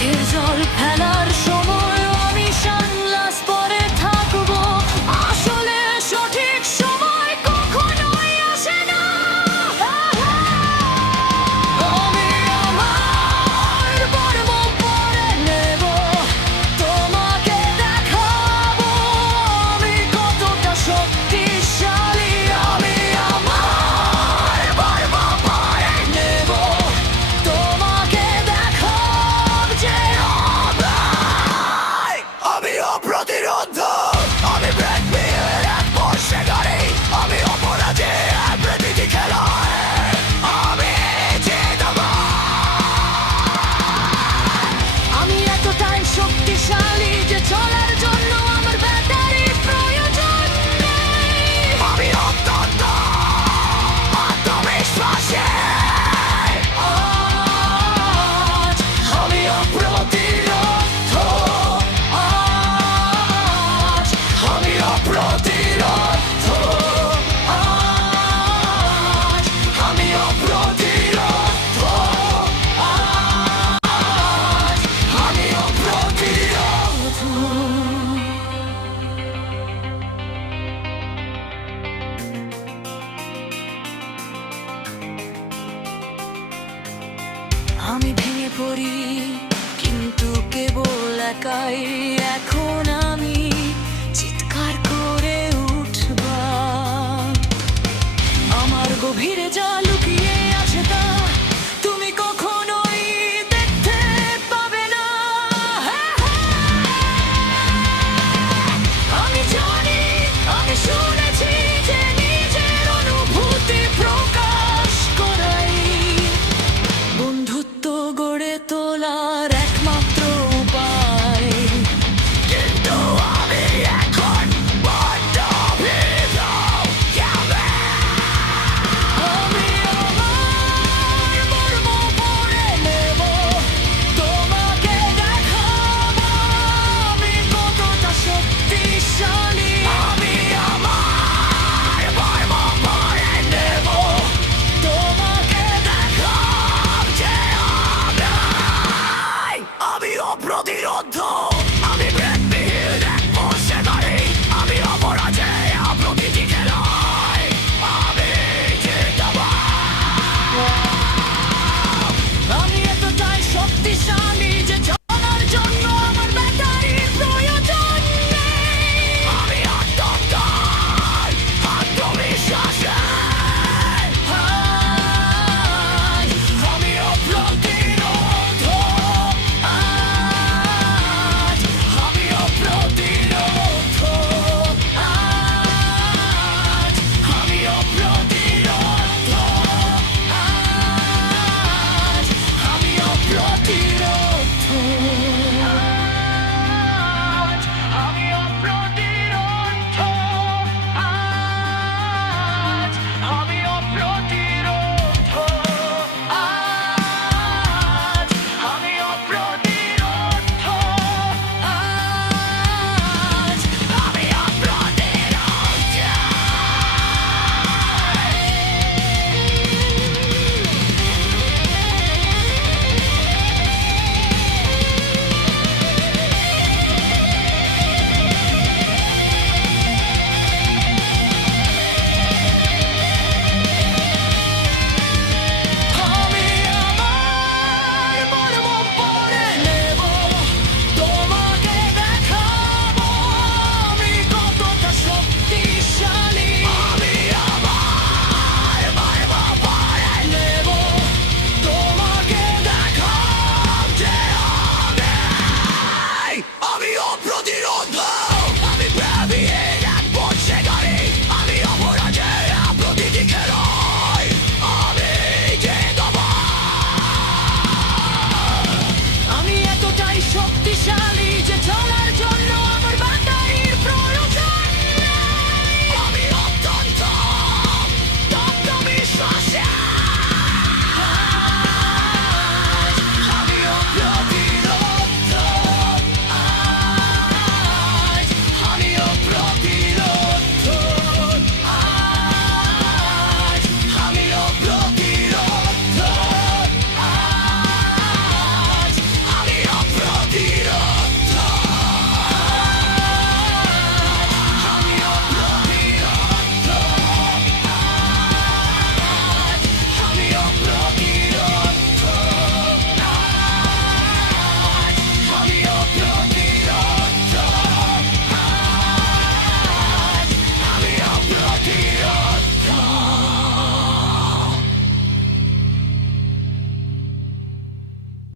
চোখের জল ফেলার সময় আমি সানগ্লাস পরে থাকবো, আসলে সঠিক সময় কখনোই আসে না। আমি আমার বর্ম পরে নেব, তোমাকে দেখাবো আমি কতটা শক্তিশালী। আমি আমার বর্ম পরে নেব, তোমাকে দেখাব যে আমি অপ্রতিরোধ। আমি ব্রেক বিলের এক বর্ষে গাড়ি, আমি অপরাধে প্রতিটি খেলায় আমি জিতব। আমি এতটাই শক্তিশালী যে চলার জন্য আমার ব্যাটারি প্রয়োজন নেই। আমি অত্যন্ত আত্মবিশ্বাসী। আজ আমি অপ্রতিরোধ। আজ আমি অপ্রতিরোধ। আজ আমি অপ্রতিরোধ। আজ আমি অপ্রতিরোধ। আমি ভেঙে পড়ি কিন্তু কেবল একাই, এখন আমি চিৎকার করে উঠবা। আমার গভীরে যা লুকিয়ে আছে তা তুমি কখনোই দেখতে পাবে না। আমি জানি, আমি শুনেছি যে নিজের অনুভূতি প্রকাশ করাই বন্ধুত্ব গড়ে তোলার